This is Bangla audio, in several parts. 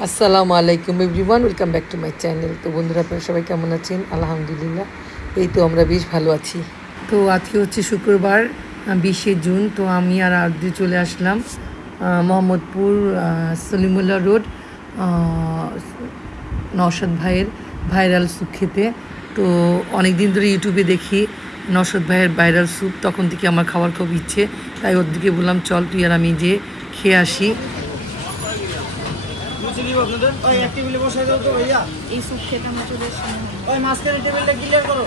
আসসালামু আলাইকুম everyone, welcome back to my channel. তো বন্ধুরা, আপনারা সবাই কেমন আছেন? আলহামদুলিল্লাহ, এই তো আমরা বেশ ভালো আছি। তো আজকে হচ্ছে শুক্রবার 20শে জুন। তো আমি আর আদি চলে আসলাম মোহাম্মদপুর সলিমুল্লাহ রোড নওশাদ ভাইয়ের ভাইরাল স্যুপ খেতে। তো অনেক দিন ধরে ইউটিউবে দেখি নওশাদ ভাইয়ের ভাইরাল স্যুপ, তখন থেকে আমার খাওয়ার খুব ইচ্ছে, তাই ওর দিকে বললাম চল তুই আর আমি যে খেয়ে আসি। এই স্যুপ খেতে আমরা চলে এসেছি। ওই মাঝখানে টেবিলটা ক্লিয়ার করো।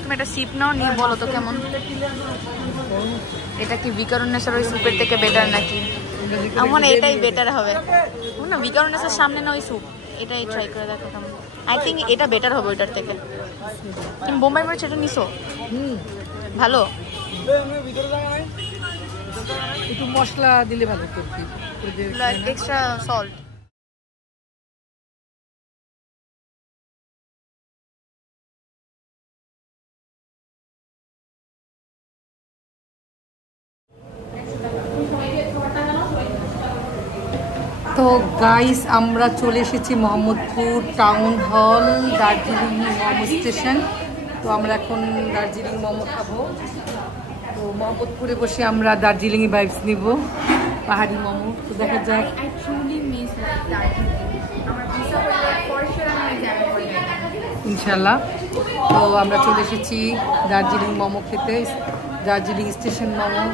তুমি একটা সিপ নাও, নিয়ে বলো তো কেমন। এটা কি বিকারুন্নেসার ওই স্যুপের থেকে বেটার নাকি? আমার এটাই বেটার হবে না, বিকারুন্নেসার সামনে না ওই স্যুপ, এটাই ট্রাই করে দেখো কেমন। আই থিঙ্ক এটা বেটার হবে ওইটার থেকে। তুমি বোম্বাই মরিচ এটা নিছো? ভালো। একটু মশলা দিলে ভালো করবি, এক্সট্রা সল্ট। তো গাইস, আমরা চলে এসেছি Mohammadpur town hall, Darjeeling momo station. তো আমরা এখন দার্জিলিং মোমো খাবো। তো মোহাম্মদপুরে বসে আমরা দার্জিলিংয়ে ভাইবস নিব, পাহাড়ি মোমো। তো দেখা যাক। ইনশাল্লাহ। তো আমরা চলে এসেছি দার্জিলিং মোমো খেতে, দার্জিলিং স্টেশন মোমো।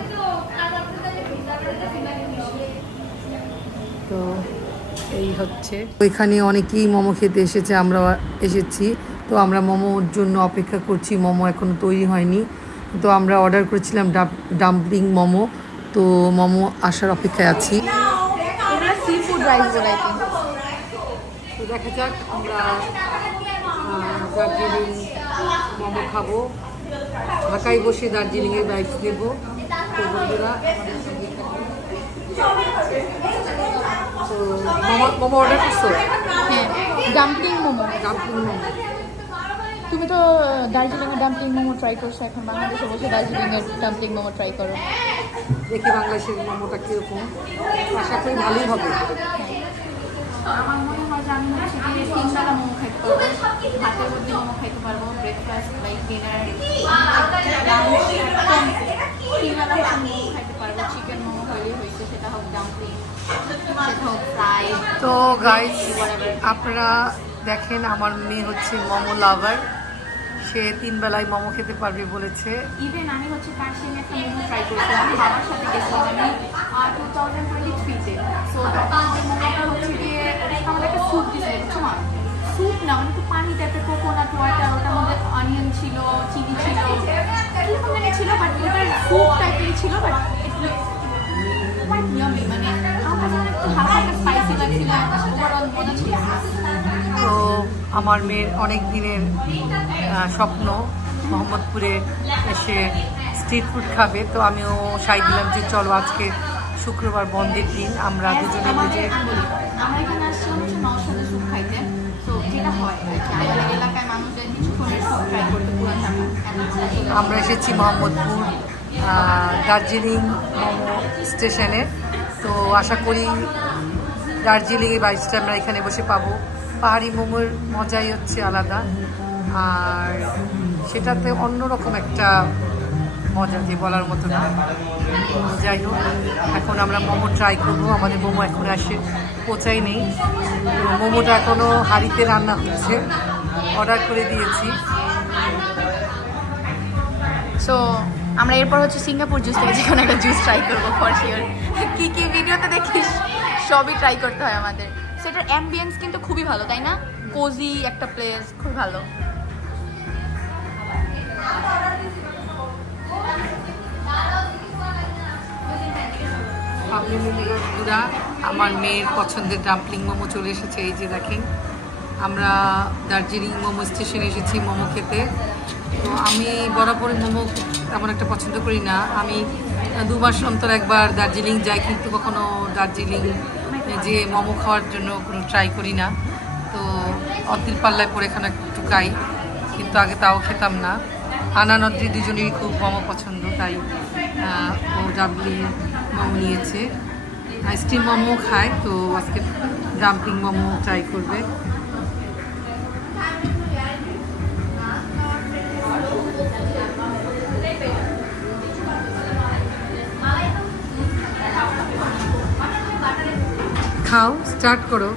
তো এই হচ্ছে, ওইখানে অনেকেই মোমো খেতে এসেছে, আমরা এসেছি। তো আমরা মোমোর জন্য অপেক্ষা করছি, মোমো এখনও তৈরি হয়নি। তো আমরা অর্ডার করেছিলাম ডাম্পলিং মোমো। তো মোমো আসার অপেক্ষায় আছি। তো দেখা যাক, আমরা দার্জিলিং মোমো খাবো, ঢাকায় বসে দার্জিলিংয়ের ভাইবস নেব। তো বন্ধুরা, তো মোমো অর্ডার করছো? হ্যাঁ, ডাম্পলিং মোমো। ডাম্পলিং মোমো। তুমি তো দার্জিলিংয়ের ডাম্পলিং মোমো ট্রাই করছো, এখন বাংলাদেশে বসে দার্জিলিংয়ের ডাম্পলিং মোমো ট্রাই করো। দেখি বাংলাদেশের মোমোটা কীরকম, আশা করি ভালোই হবে। আমার মনে হয় যে আমি হচ্ছে গিয়ে 3 বেলা মোমো খাইতে পারবো, ভাতের মধ্যে মোমো খাইতে পারবো, ব্রেকফাস্ট লাইক ডিনার, 3 বেলা মোমো খাইতে পারবো। চিকেন মোমো হলেই হয়েছে, সেটা হোক ডাম্পলিং, সেটা হোক ফ্রাই। তো গাইস, আপনারা দেখেন, আমার মেয়ে হচ্ছে মোমো লাভার, সে 3 বেলায় মোমো খেতে পারবে বলেছে। ইভেন আমি হচ্ছে কাশিং একটা মোমো ট্রাই করেছিলাম, আমি বাবার সাথে গেছিলাম আমি 2023-তে। সো তখন যে মোমোটা হচ্ছে গিয়ে আমাদের একটা স্যুপ দিয়েছিল, বুঝছো মা? স্যুপ না, মানে একটু পানি টাইপের, কোকোনাট ওয়াটার, ওটার মধ্যে অনিয়ন ছিল, চিলি ছিল, কিরকম জানি ছিল, বাট ওটার স্যুপ টাইপেরই ছিল, বাট মানে একটু হালকা একটা স্পাইসি লাগছিল, ওভারঅল মজা ছিল। তো আমার মেয়ের অনেক দিনের স্বপ্ন মোহাম্মদপুরে এসে স্ট্রিট ফুড খাবে। তো আমিও সাই দিলাম যে চলো, আজকে শুক্রবার বন্ধের দিন, আমরা দুজনে মিলে। আমরা এখানে আসছি হচ্ছে নওশাদের স্যুপ খাইতে। তো যেটা হয় আমাদের এলাকায় মানুষদের কিছুক্ষণের স্যুপ ট্রাই করতে পুরান ঢাকা। আমরা এসেছি মোহাম্মদপুর দার্জিলিং মোমো স্টেশনে। তো আশা করি দার্জিলিংয়ের বাইসটা আমরা এখানে বসে পাবো। পাহাড়ি মোমোর মজাই হচ্ছে আলাদা, আর সেটাতে অন্যরকম একটা মজা যে বলার মতো না। যাই হোক, এখন আমরা মোমো ট্রাই করবো। আমাদের মোমো এখন পৌঁছাই নেই, মোমোটা এখনও হাঁড়িতে রান্না হচ্ছে, অর্ডার করে দিয়েছি। সো আমরা এরপর হচ্ছে সিঙ্গাপুর জুস থেকে যেখানে একটা জুস ট্রাই করবো ফর শিওর। কী কী ভিডিওতে দেখিস সবই ট্রাই করতে হয় আমাদের। সেটার অ্যাম্বিয়েন্স কিন্তু খুবই ভালো, তাই না? কোজি একটা প্লেস, খুব ভালো। আমার মেয়ের পছন্দের ডাম্পলিং মোমো চলে এসেছে, এই যে দেখেন। আমরা দার্জিলিং মোমো স্টেশনে এসেছি মোমো খেতে। তো আমি বরাবরই মোমো তেমন একটা পছন্দ করি না, আমি 2 মাস অন্তর একবার দার্জিলিং যাই, কিন্তু কখনো দার্জিলিং যে মোমো খাওয়ার জন্য কোনো ট্রাই করি না। তো অতির পাল্লায় পরে এখানে একটু খাই। কিন্তু আগে তাও খেতাম না। আনানদ্রি দুজনেরই খুব মোমো পছন্দ, তাই ও ডাবলি মোমো নিয়েছে। আইসক্রিম মোমো খায়, তো আজকে ডাম্পলিং মোমো ট্রাই করবে। খাও, স্টার্ট করো।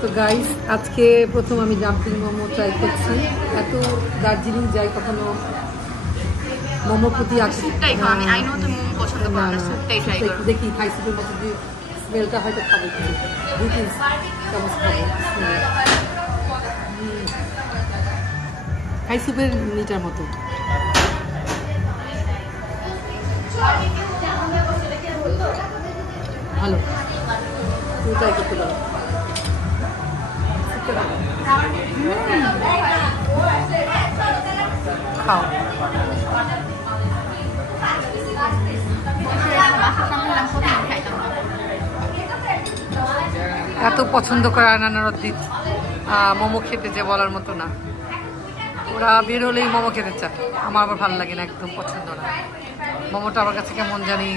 তো গাইস, আজকে প্রথম আমি ডাম্পলিং মোমো ট্রাই করছি। এত দার্জিলিং যাই কখনো মোমোর প্রতি দেখি থাই স্যুপের মতো যে স্মেলটা হয়তো খাবো, 2-3 চামচ খাবো। থাই স্যুপের মিটার মতো। ভালো, তুমি ট্রাই করতে পারো। খাও। এত পছন্দ করে আনানদ্রিত মোমো খেতে, যে বলার মতো না। ওরা বের হলেই মোমো খেতে চায়, আমার আবার ভালো লাগে না, একদম পছন্দ না। মোমোটা আমার কাছে কেমন জানি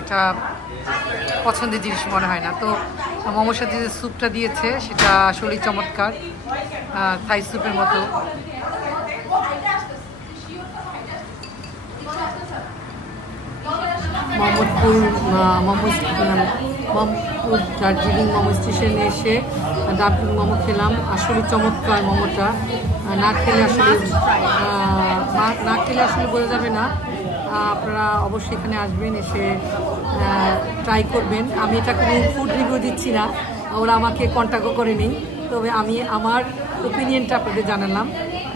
একটা পছন্দের জিনিস মনে হয় না। তো মোমোর সাথে যে স্যুপটা দিয়েছে সেটা আসলেই চমৎকার, থাই স্যুপের মতো। মোহাম্মদপুর দার্জিলিং মোমো স্টেশনে এসে ডাম্পলিং মোমো খেলাম। আসলে চমৎকার মোমোটা, না খেলে আসলে বোঝা যাবে না। আপনারা অবশ্যই এখানে আসবেন, এসে ট্রাই করবেন। আমি এটা কোনো ফুড রিভিউ দিচ্ছি না, ওরা আমাকে কন্ট্যাক্টও করেনি, তবে আমি আমার ওপিনিয়নটা আপনাদের জানালাম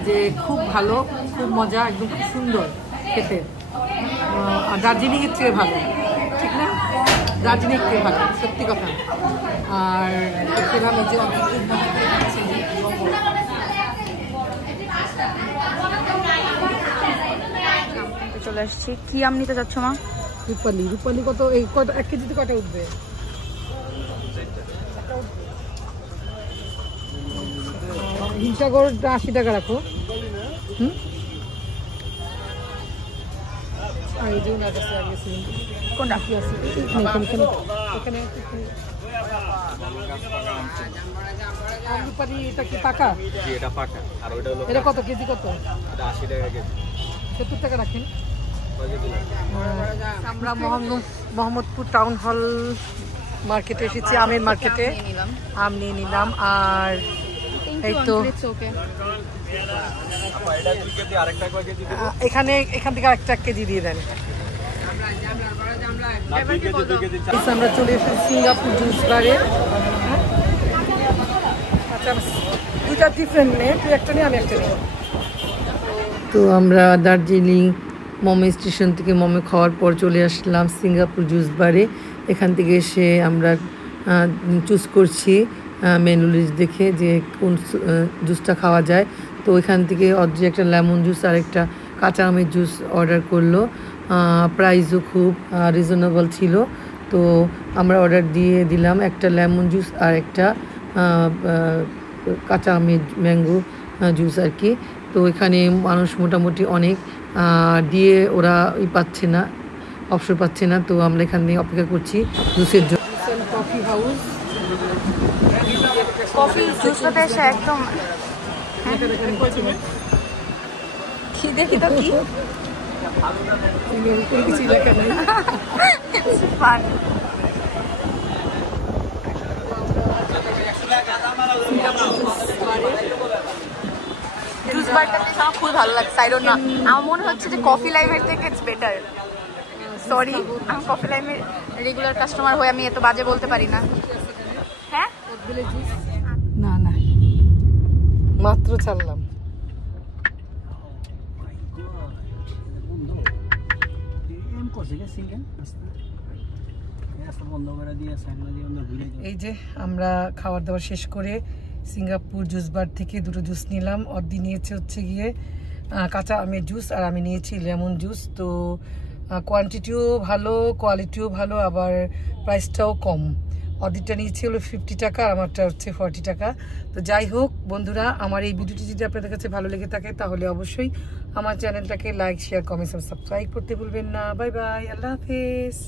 যে খুব ভালো, খুব মজা, একদম খুব সুন্দর খেতে। দার্জিলিংয়ের চেয়ে ভালো, ঠিক না? দার্জিলিং চেয়ে ভালো, সত্যি কথা। আর খেলাম এই যে চলে আসছি। কি আম নিতে যাচ্ছ মা? রূপালি। রূপালি কত? এই কত 1 কেজিতে কটা উঠবে? হিমসাগরটা 80 টাকা রাখো। কোনটা? এটা কি পাকা? এটা কত কেজি? কত? 80 টাকা কেজি। 70 টাকা রাখেন। আমরা মোহাম্মদপুর টাউন হল মার্কেটে এসেছি, আমের মার্কেটে। আম নিয়ে নিলাম। আর এই তো এখান থেকে আরেকটা কেজি দিয়ে দেন। আমরা চলে এসেছি সিঙ্গাপুর জুস বারে। আচ্ছা, দুটা ডিফারেন্ট নে, তুই একটা নিয়ে আমি একটা নিই। তো আমরা দার্জিলিং মোমো স্টেশন থেকে মোমো খাওয়ার পর চলে আসলাম সিঙ্গাপুর জুস বারে। এখান থেকে এসে আমরা চুজ করছি মেনু লিস্ট দেখে যে কোন জুসটা খাওয়া যায়। তো এখান থেকে অদ্রি একটা লেমন জুস আর একটা কাঁচা আমের জুস অর্ডার করলো। প্রাইসও খুব রিজনেবল ছিল। তো আমরা অর্ডার দিয়ে দিলাম একটা লেমন জুস আর একটা কাঁচা আমের ম্যাঙ্গো জুস আর কি। তো এখানে মানুষ মোটামুটি অনেক দিয়ে ওরা পাচ্ছে না, অবসর পাচ্ছে না। তো আমরা এখানে অপেক্ষা করছি জুসের জন্য। কফি হাউস, কফি জুসটাতে এসে একদম কি দেখি তো কি কিছু লেখা নেই। জুস বারটাতে আমার খুব ভালো লাগছে। আই ডোন্ট নো, আমার মনে হচ্ছে যে কফি লাইমের থেকে ইটস বেটার। সরি, আমি কফি লাইমের রেগুলার কাস্টমার হয়ে আমি এত বাজে বলতে পারি না। হ্যাঁ, না না, মাত্র ছাড়লাম। এই যে আমরা খাবার দাবার শেষ করে সিঙ্গাপুর জুস বার থেকে দুটো জুস নিলাম। অর্দি নিয়েছে হচ্ছে গিয়ে কাঁচা আমের জুস আর আমি নিয়েছি লেমন জুস। তো কোয়ান্টিটিও ভালো, কোয়ালিটিও ভালো, আবার প্রাইসটাও কম। অদিতটা নিয়েছি হলো 50 টাকা আর আমারটা হচ্ছে 40 টাকা। তো যাই হোক বন্ধুরা, আমার এই ভিডিওটি যদি আপনাদের কাছে ভালো লেগে থাকে তাহলে অবশ্যই আমার চ্যানেলটাকে লাইক, শেয়ার, কমেন্ট, সাবস্ক্রাইব করতে ভুলবেন না। বাই বাই, আল্লাহ হাফেজ।